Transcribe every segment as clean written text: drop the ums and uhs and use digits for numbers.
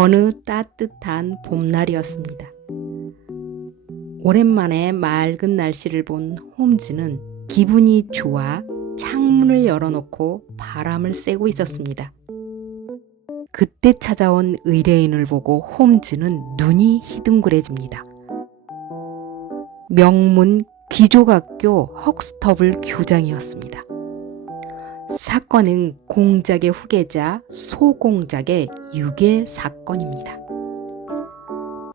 어느 따뜻한 봄날이었습니다. 오랜만에 맑은 날씨를 본 홈즈는 기분이 좋아 창문을 열어놓고 바람을 쐬고 있었습니다. 그때 찾아온 의뢰인을 보고 홈즈는 눈이 희둥그레집니다. 명문 귀족학교 헉스터블 교장이었습니다. 사건은 공작의 후계자 소공작의 유괴 사건입니다.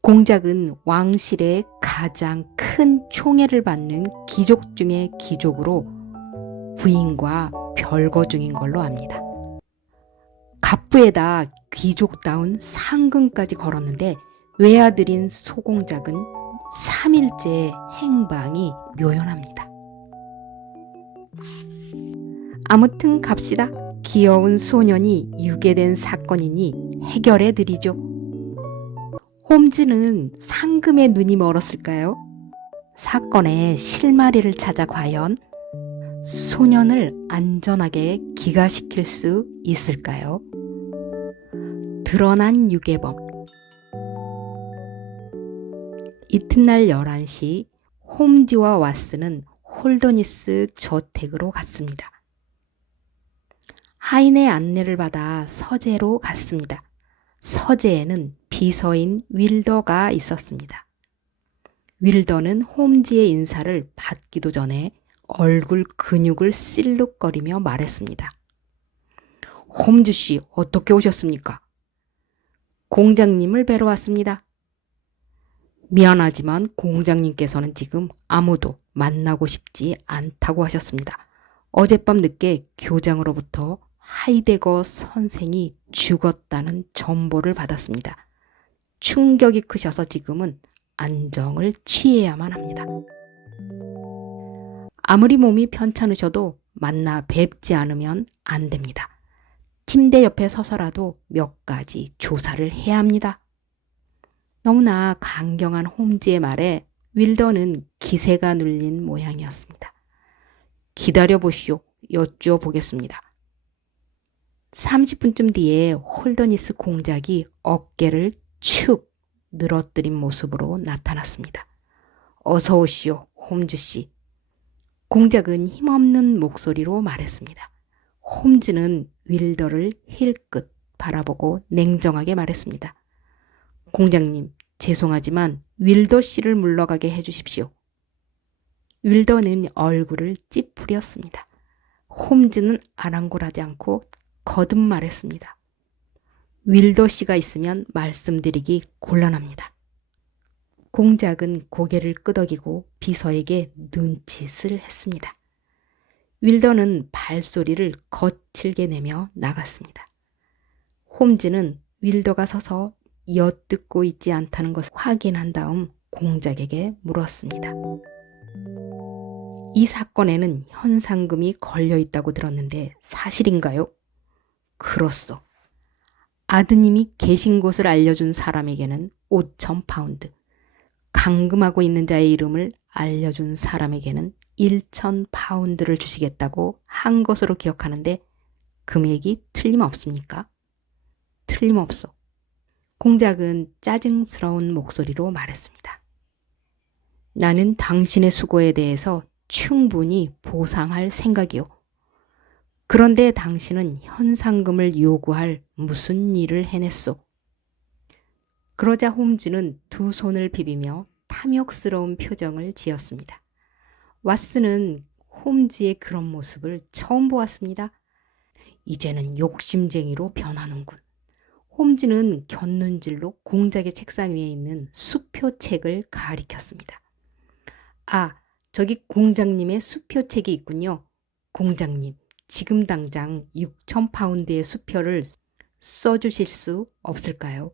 공작은 왕실의 가장 큰 총애를 받는 귀족 중의 귀족으로 부인과 별거 중인 걸로 압니다. 갑부에다 귀족다운 상금까지 걸었는데 외아들인 소공작은 3일째 행방이 묘연합니다. 아무튼 갑시다. 귀여운 소년이 유괴된 사건이니 해결해드리죠. 홈즈는 상금에 눈이 멀었을까요? 사건의 실마리를 찾아 과연 소년을 안전하게 귀가시킬 수 있을까요? 드러난 유괴범. 이튿날 11시 홈즈와 왓슨은 홀더니스 저택으로 갔습니다. 하인의 안내를 받아 서재로 갔습니다. 서재에는 비서인 윌더가 있었습니다. 윌더는 홈즈의 인사를 받기도 전에 얼굴 근육을 실룩거리며 말했습니다. 홈즈 씨, 어떻게 오셨습니까? 공장님을 뵈러 왔습니다. 미안하지만 공장님께서는 지금 아무도 만나고 싶지 않다고 하셨습니다. 어젯밤 늦게 교장으로부터 하이데거 선생이 죽었다는 전보를 받았습니다. 충격이 크셔서 지금은 안정을 취해야만 합니다. 아무리 몸이 편찮으셔도 만나 뵙지 않으면 안 됩니다. 침대 옆에 서서라도 몇 가지 조사를 해야 합니다. 너무나 강경한 홈즈의 말에 윌더는 기세가 눌린 모양이었습니다. 기다려보시오. 여쭈어보겠습니다. 30분쯤 뒤에 홀더니스 공작이 어깨를 축 늘어뜨린 모습으로 나타났습니다. 어서 오시오, 홈즈 씨. 공작은 힘없는 목소리로 말했습니다. 홈즈는 윌더를 힐끗 바라보고 냉정하게 말했습니다. 공장님, 죄송하지만 윌더 씨를 물러가게 해주십시오. 윌더는 얼굴을 찌푸렸습니다. 홈즈는 아랑곳하지 않고 거듭 말했습니다. 윌더 씨가 있으면 말씀드리기 곤란합니다. 공작은 고개를 끄덕이고 비서에게 눈짓을 했습니다. 윌더는 발소리를 거칠게 내며 나갔습니다. 홈즈는 윌더가 서서 엿듣고 있지 않다는 것을 확인한 다음 공작에게 물었습니다. 이 사건에는 현상금이 걸려 있다고 들었는데 사실인가요? 그렇소. 아드님이 계신 곳을 알려준 사람에게는 5,000파운드, 감금하고 있는 자의 이름을 알려준 사람에게는 1,000파운드를 주시겠다고 한 것으로 기억하는데 금액이 틀림없습니까? 틀림없소. 공작은 짜증스러운 목소리로 말했습니다. 나는 당신의 수고에 대해서 충분히 보상할 생각이요. 그런데 당신은 현상금을 요구할 무슨 일을 해냈소? 그러자 홈즈는 두 손을 비비며 탐욕스러운 표정을 지었습니다. 왓슨은 홈즈의 그런 모습을 처음 보았습니다. 이제는 욕심쟁이로 변하는군. 홈즈는 곁눈질로 공작의 책상 위에 있는 수표책을 가리켰습니다. 아, 저기 공장님의 수표책이 있군요. 공장님, 지금 당장 6,000파운드의 수표를 써주실 수 없을까요?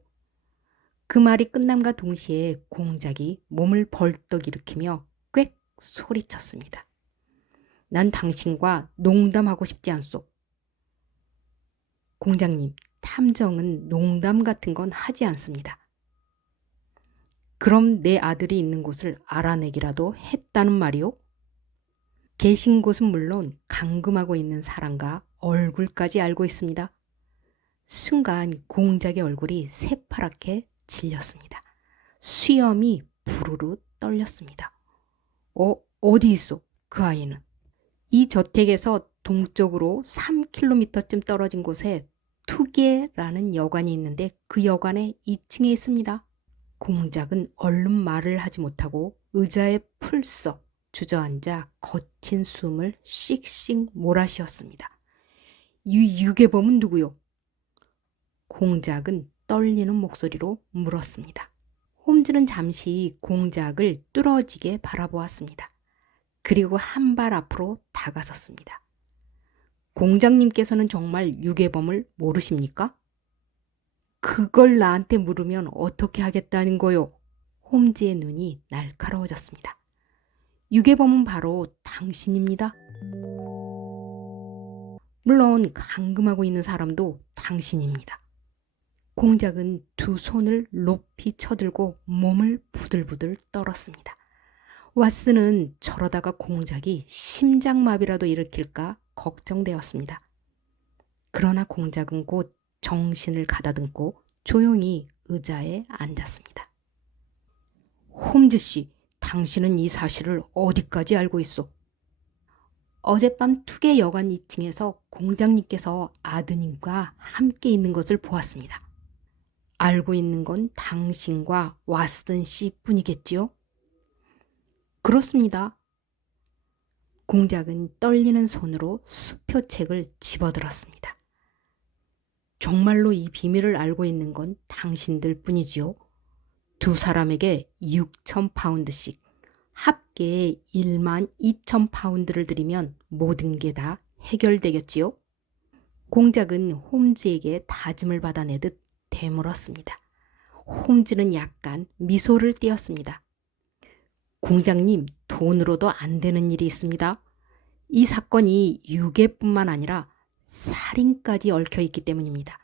그 말이 끝남과 동시에 공작이 몸을 벌떡 일으키며 꽥 소리쳤습니다. 난 당신과 농담하고 싶지 않소. 공장님, 탐정은 농담 같은 건 하지 않습니다. 그럼 내 아들이 있는 곳을 알아내기라도 했다는 말이오? 계신 곳은 물론 감금하고 있는 사람과 얼굴까지 알고 있습니다. 순간 공작의 얼굴이 새파랗게 질렸습니다. 수염이 부르르 떨렸습니다. 어디 있어? 그 아이는? 이 저택에서 동쪽으로 3km쯤 떨어진 곳에 투게라는 여관이 있는데 그 여관의 2층에 있습니다. 공작은 얼른 말을 하지 못하고 의자에 풀썩 주저앉아 거친 숨을 씩씩 몰아쉬었습니다. 유괴범은 누구요? 공작은 떨리는 목소리로 물었습니다. 홈즈는 잠시 공작을 뚫어지게 바라보았습니다. 그리고 한 발 앞으로 다가섰습니다. 공작님께서는 정말 유괴범을 모르십니까? 그걸 나한테 물으면 어떻게 하겠다는 거요? 홈즈의 눈이 날카로워졌습니다. 유괴범은 바로 당신입니다. 물론 감금하고 있는 사람도 당신입니다. 공작은 두 손을 높이 쳐들고 몸을 부들부들 떨었습니다. 왓슨은 저러다가 공작이 심장마비라도 일으킬까 걱정되었습니다. 그러나 공작은 곧 정신을 가다듬고 조용히 의자에 앉았습니다. 홈즈 씨, 당신은 이 사실을 어디까지 알고 있어? 어젯밤 투게 여관 2층에서 공장님께서 아드님과 함께 있는 것을 보았습니다. 알고 있는 건 당신과 왓슨 씨 뿐이겠지요? 그렇습니다. 공작은 떨리는 손으로 수표책을 집어들었습니다. 정말로 이 비밀을 알고 있는 건 당신들 뿐이지요. 두 사람에게 6,000파운드씩 합계에 12,000파운드를 드리면 모든 게 다 해결되겠지요. 공작은 홈즈에게 다짐을 받아내듯 되물었습니다. 홈즈는 약간 미소를 띄었습니다. 공장님, 돈으로도 안 되는 일이 있습니다. 이 사건이 유괴뿐만 아니라 살인까지 얽혀있기 때문입니다.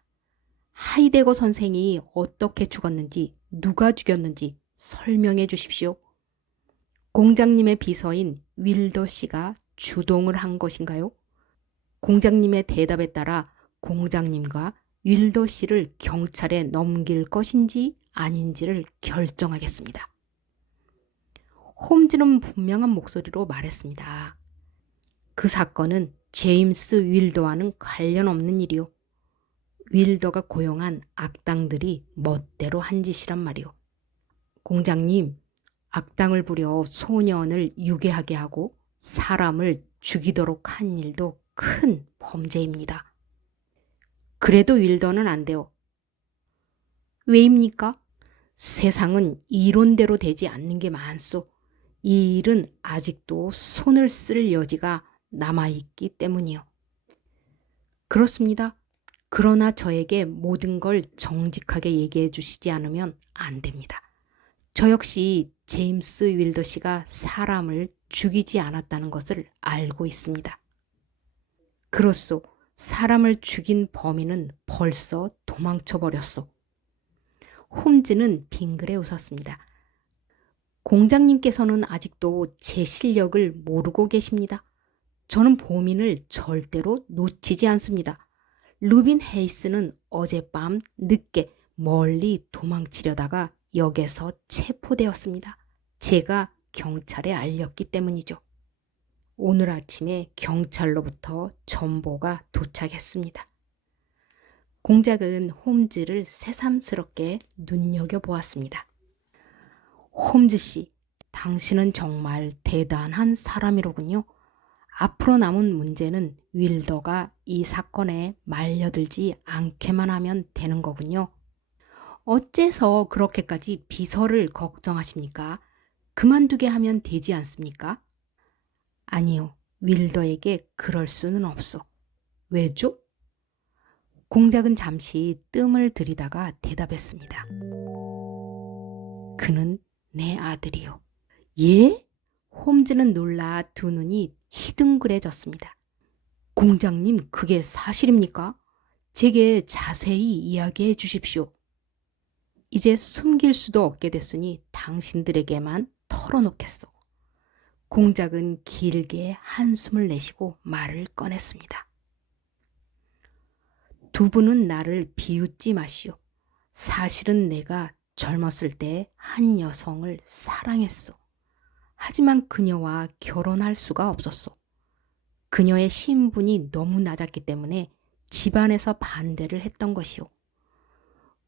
하이데거 선생이 어떻게 죽었는지, 누가 죽였는지 설명해 주십시오. 공장님의 비서인 윌더 씨가 주동을 한 것인가요? 공장님의 대답에 따라 공장님과 윌더 씨를 경찰에 넘길 것인지 아닌지를 결정하겠습니다. 홈즈는 분명한 목소리로 말했습니다. 그 사건은 제임스 윌더와는 관련 없는 일이요. 윌더가 고용한 악당들이 멋대로 한 짓이란 말이요. 공장님, 악당을 부려 소년을 유괴하게 하고 사람을 죽이도록 한 일도 큰 범죄입니다. 그래도 윌더는 안 돼요. 왜입니까? 세상은 이론대로 되지 않는 게 많소. 이 일은 아직도 손을 쓸 여지가 남아있기 때문이요. 그렇습니다. 그러나 저에게 모든 걸 정직하게 얘기해 주시지 않으면 안 됩니다. 저 역시 제임스 윌더 씨가 사람을 죽이지 않았다는 것을 알고 있습니다. 그렇소. 사람을 죽인 범인은 벌써 도망쳐 버렸소. 홈즈는 빙그레 웃었습니다. 공장님께서는 아직도 제 실력을 모르고 계십니다. 저는 범인을 절대로 놓치지 않습니다. 루빈 헤이스는 어젯밤 늦게 멀리 도망치려다가 역에서 체포되었습니다. 제가 경찰에 알렸기 때문이죠. 오늘 아침에 경찰로부터 전보가 도착했습니다. 공작은 홈즈를 새삼스럽게 눈여겨보았습니다. 홈즈 씨, 당신은 정말 대단한 사람이로군요. 앞으로 남은 문제는 윌더가 이 사건에 말려들지 않게만 하면 되는 거군요. 어째서 그렇게까지 비서를 걱정하십니까? 그만두게 하면 되지 않습니까? 아니요, 윌더에게 그럴 수는 없어. 왜죠? 공작은 잠시 뜸을 들이다가 대답했습니다. 그는 내 아들이요. 예? 홈즈는 놀라 두 눈이 희둥그레졌습니다. 공장님, 그게 사실입니까? 제게 자세히 이야기해 주십시오. 이제 숨길 수도 없게 됐으니 당신들에게만 털어놓겠소. 공작은 길게 한숨을 내쉬고 말을 꺼냈습니다. 두 분은 나를 비웃지 마시오. 사실은 내가 젊었을 때 한 여성을 사랑했소. 하지만 그녀와 결혼할 수가 없었소. 그녀의 신분이 너무 낮았기 때문에 집안에서 반대를 했던 것이오.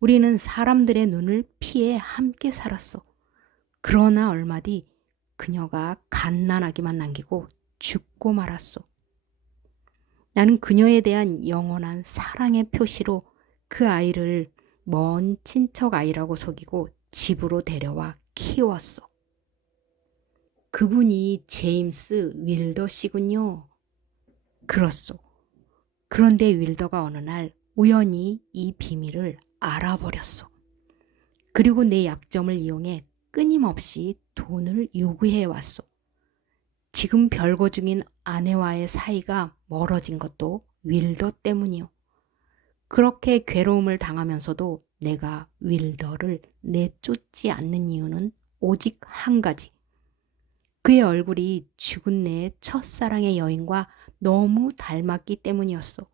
우리는 사람들의 눈을 피해 함께 살았소. 그러나 얼마 뒤 그녀가 갓난아기만 남기고 죽고 말았소. 나는 그녀에 대한 영원한 사랑의 표시로 그 아이를 먼 친척 아이라고 속이고 집으로 데려와 키웠소. 그분이 제임스 윌더 씨군요. 그렇소. 그런데 윌더가 어느 날 우연히 이 비밀을 알아버렸소. 그리고 내 약점을 이용해 끊임없이 돈을 요구해 왔소. 지금 별거 중인 아내와의 사이가 멀어진 것도 윌더 때문이요. 그렇게 괴로움을 당하면서도 내가 윌더를 내쫓지 않는 이유는 오직 한 가지. 그의 얼굴이 죽은 내 첫사랑의 여인과 너무 닮았기 때문이었어.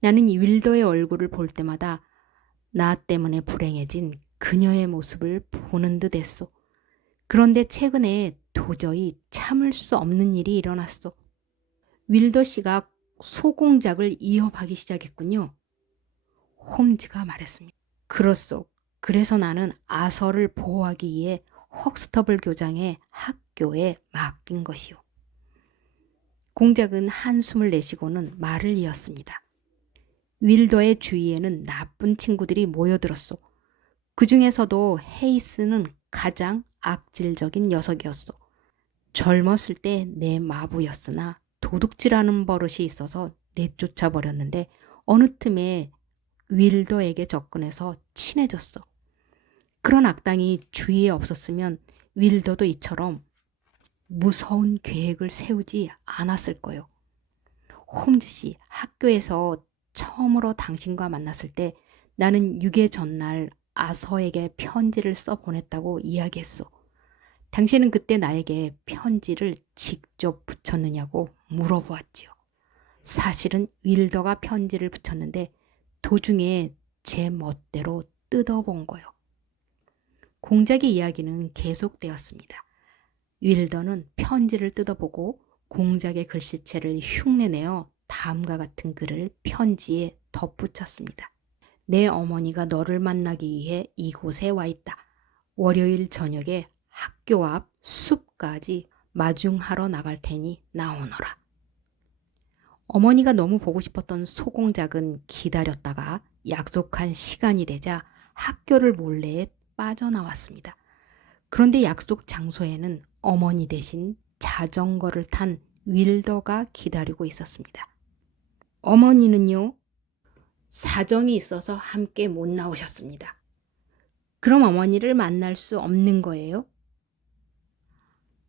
나는 윌더의 얼굴을 볼 때마다 나 때문에 불행해진 그녀의 모습을 보는 듯 했소. 그런데 최근에 도저히 참을 수 없는 일이 일어났어. 윌더 씨가 소공작을 이어가기 시작했군요. 홈즈가 말했습니다. 그렇소. 그래서 나는 아서를 보호하기 위해 헉스터블 교장의 학교에 맡긴 것이오. 공작은 한숨을 내쉬고는 말을 이었습니다. 윌더의 주위에는 나쁜 친구들이 모여들었소. 그 중에서도 헤이스는 가장 악질적인 녀석이었소. 젊었을 때 내 마부였으나 도둑질하는 버릇이 있어서 내쫓아 버렸는데 어느 틈에 윌더에게 접근해서 친해졌어. 그런 악당이 주위에 없었으면 윌더도 이처럼 무서운 계획을 세우지 않았을 거요. 홈즈 씨, 학교에서 처음으로 당신과 만났을 때 나는 유괴 전날 아서에게 편지를 써 보냈다고 이야기했소. 당신은 그때 나에게 편지를 직접 붙였느냐고 물어보았지요. 사실은 윌더가 편지를 붙였는데 도중에 제 멋대로 뜯어본 거요. 공작의 이야기는 계속되었습니다. 윌더는 편지를 뜯어보고 공작의 글씨체를 흉내내어 다음과 같은 글을 편지에 덧붙였습니다. 내 어머니가 너를 만나기 위해 이곳에 와 있다. 월요일 저녁에 학교 앞 숲까지 마중하러 나갈 테니 나오너라. 어머니가 너무 보고 싶었던 소공작은 기다렸다가 약속한 시간이 되자 학교를 몰래 빠져나왔습니다. 그런데 약속 장소에는 어머니 대신 자전거를 탄 윌더가 기다리고 있었습니다. 어머니는요? 사정이 있어서 함께 못 나오셨습니다. 그럼 어머니를 만날 수 없는 거예요?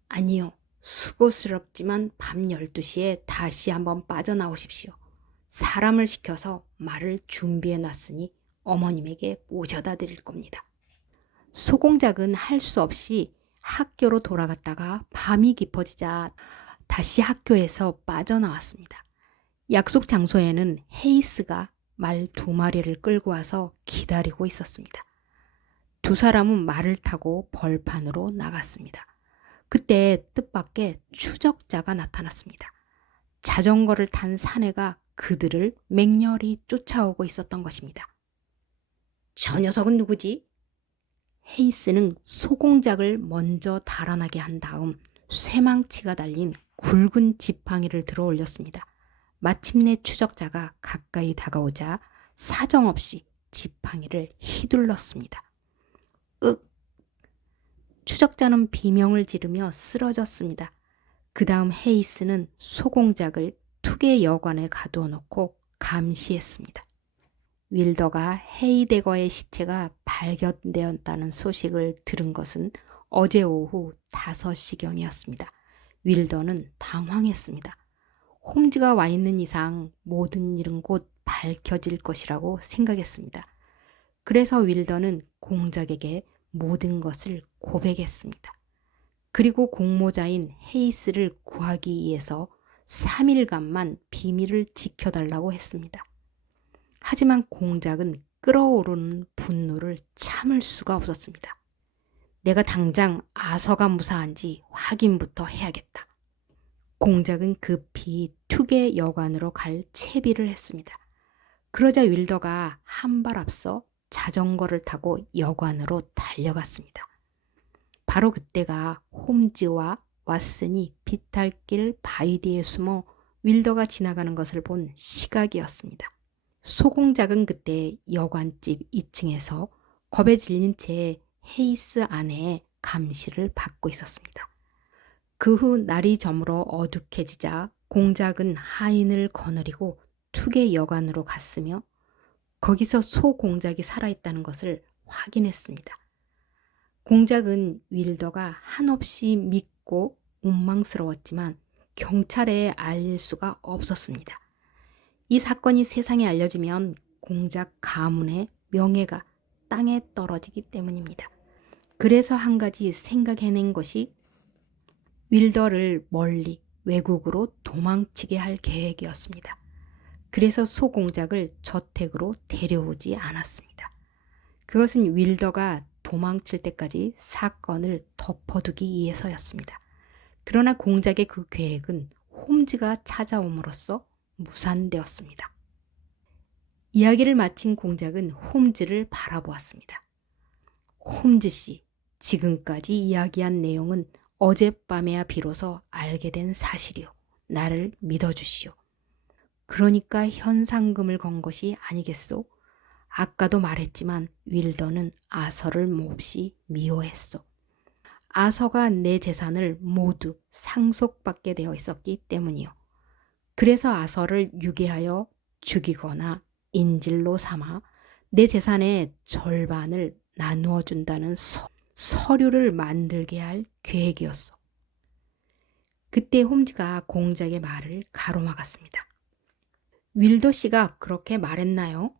아니요. 수고스럽지만 밤 12시에 다시 한번 빠져나오십시오. 사람을 시켜서 말을 준비해 놨으니 어머님에게 모셔다 드릴 겁니다. 소공작은 할 수 없이 학교로 돌아갔다가 밤이 깊어지자 다시 학교에서 빠져나왔습니다. 약속 장소에는 헤이스가 말 2마리를 끌고 와서 기다리고 있었습니다. 두 사람은 말을 타고 벌판으로 나갔습니다. 그때 뜻밖의 추적자가 나타났습니다. 자전거를 탄 사내가 그들을 맹렬히 쫓아오고 있었던 것입니다. 저 녀석은 누구지? 헤이스는 소공작을 먼저 달아나게 한 다음 쇠망치가 달린 굵은 지팡이를 들어 올렸습니다. 마침내 추적자가 가까이 다가오자 사정없이 지팡이를 휘둘렀습니다. 윽! 추적자는 비명을 지르며 쓰러졌습니다. 그 다음 헤이스는 소공작을 투게 여관에 가두어 놓고 감시했습니다. 윌더가 헤이데거의 시체가 발견되었다는 소식을 들은 것은 어제 오후 5시경이었습니다. 윌더는 당황했습니다. 홈즈가 와 있는 이상 모든 일은 곧 밝혀질 것이라고 생각했습니다. 그래서 윌더는 공작에게 모든 것을 고백했습니다. 그리고 공모자인 헤이스를 구하기 위해서 3일간만 비밀을 지켜달라고 했습니다. 하지만 공작은 끓어오르는 분노를 참을 수가 없었습니다. 내가 당장 아서가 무사한지 확인부터 해야겠다. 공작은 급히 투게 여관으로 갈 채비를 했습니다. 그러자 윌더가 한 발 앞서 자전거를 타고 여관으로 달려갔습니다. 바로 그때가 홈즈와 왓슨이 비탈길 바위 뒤에 숨어 윌더가 지나가는 것을 본 시각이었습니다. 소공작은 그때 여관집 2층에서 겁에 질린 채 헤이스 아내의 감시를 받고 있었습니다. 그 후 날이 저물어 어둑해지자 공작은 하인을 거느리고 투게 여관으로 갔으며 거기서 소공작이 살아있다는 것을 확인했습니다. 공작은 윌더가 한없이 믿고 원망스러웠지만 경찰에 알릴 수가 없었습니다. 이 사건이 세상에 알려지면 공작 가문의 명예가 땅에 떨어지기 때문입니다. 그래서 한 가지 생각해낸 것이 윌더를 멀리 외국으로 도망치게 할 계획이었습니다. 그래서 소공작을 저택으로 데려오지 않았습니다. 그것은 윌더가 도망칠 때까지 사건을 덮어두기 위해서였습니다. 그러나 공작의 그 계획은 홈즈가 찾아옴으로써 무산되었습니다. 이야기를 마친 공작은 홈즈를 바라보았습니다. 홈즈 씨, 지금까지 이야기한 내용은 어젯밤에야 비로소 알게 된 사실이오. 나를 믿어주시오. 그러니까 현상금을 건 것이 아니겠소? 아까도 말했지만 윌더는 아서를 몹시 미워했소. 아서가 내 재산을 모두 상속받게 되어 있었기 때문이요. 그래서 아서를 유괴하여 죽이거나 인질로 삼아 내 재산의 절반을 나누어 준다는 서류를 만들게 할 계획이었소. 그때 홈즈가 공작의 말을 가로막았습니다. 윌더 씨가 그렇게 말했나요?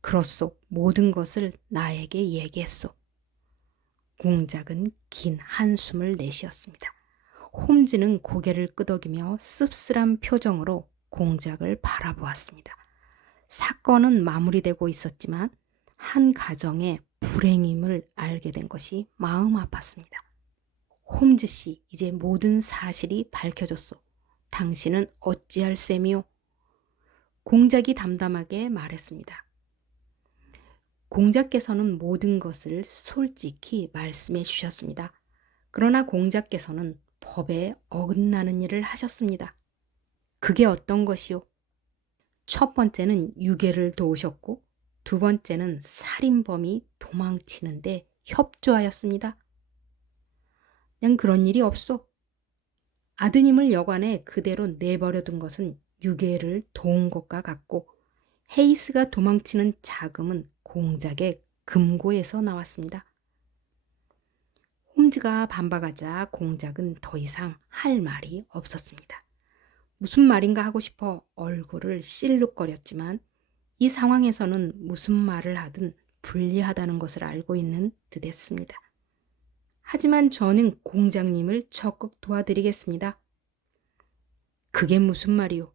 그렇소. 모든 것을 나에게 얘기했소. 공작은 긴 한숨을 내쉬었습니다. 홈즈는 고개를 끄덕이며 씁쓸한 표정으로 공작을 바라보았습니다. 사건은 마무리되고 있었지만 한 가정의 불행임을 알게 된 것이 마음 아팠습니다. 홈즈 씨, 이제 모든 사실이 밝혀졌소. 당신은 어찌할 셈이오? 공작이 담담하게 말했습니다. 공작께서는 모든 것을 솔직히 말씀해 주셨습니다. 그러나 공작께서는 법에 어긋나는 일을 하셨습니다. 그게 어떤 것이오? 첫 번째는 유괴를 도우셨고 두 번째는 살인범이 도망치는데 협조하였습니다. 난 그런 일이 없소. 아드님을 여관에 그대로 내버려둔 것은 유괴를 도운 것과 같고 헤이스가 도망치는 자금은 공작의 금고에서 나왔습니다. 홈즈가 반박하자 공작은 더 이상 할 말이 없었습니다. 무슨 말인가 하고 싶어 얼굴을 실룩거렸지만 이 상황에서는 무슨 말을 하든 불리하다는 것을 알고 있는 듯했습니다. 하지만 저는 공장님을 적극 도와드리겠습니다. 그게 무슨 말이오?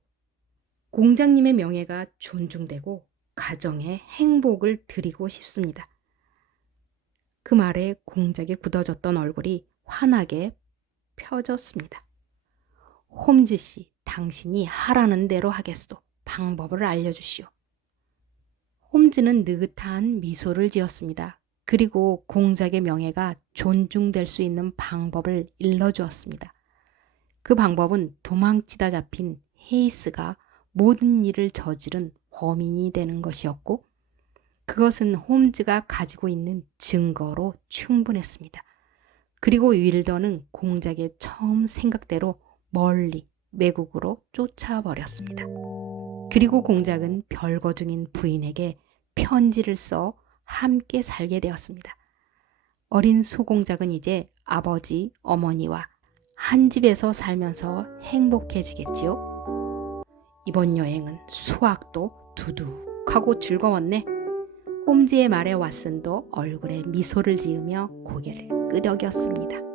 공장님의 명예가 존중되고 가정에 행복을 드리고 싶습니다. 그 말에 공작이 굳어졌던 얼굴이 환하게 펴졌습니다. 홈즈 씨, 당신이 하라는 대로 하겠소. 방법을 알려주시오. 홈즈는 느긋한 미소를 지었습니다. 그리고 공작의 명예가 존중될 수 있는 방법을 일러주었습니다. 그 방법은 도망치다 잡힌 헤이스가 모든 일을 저지른 범인이 되는 것이었고 그것은 홈즈가 가지고 있는 증거로 충분했습니다. 그리고 윌더는 공작의 처음 생각대로 멀리 외국으로 쫓아버렸습니다. 그리고 공작은 별거 중인 부인에게 편지를 써 함께 살게 되었습니다. 어린 소공작은 이제 아버지, 어머니와 한 집에서 살면서 행복해지겠지요. 이번 여행은 수학도 두둑하고 즐거웠네. 홈즈의 말에 왓슨도 얼굴에 미소를 지으며 고개를 끄덕였습니다.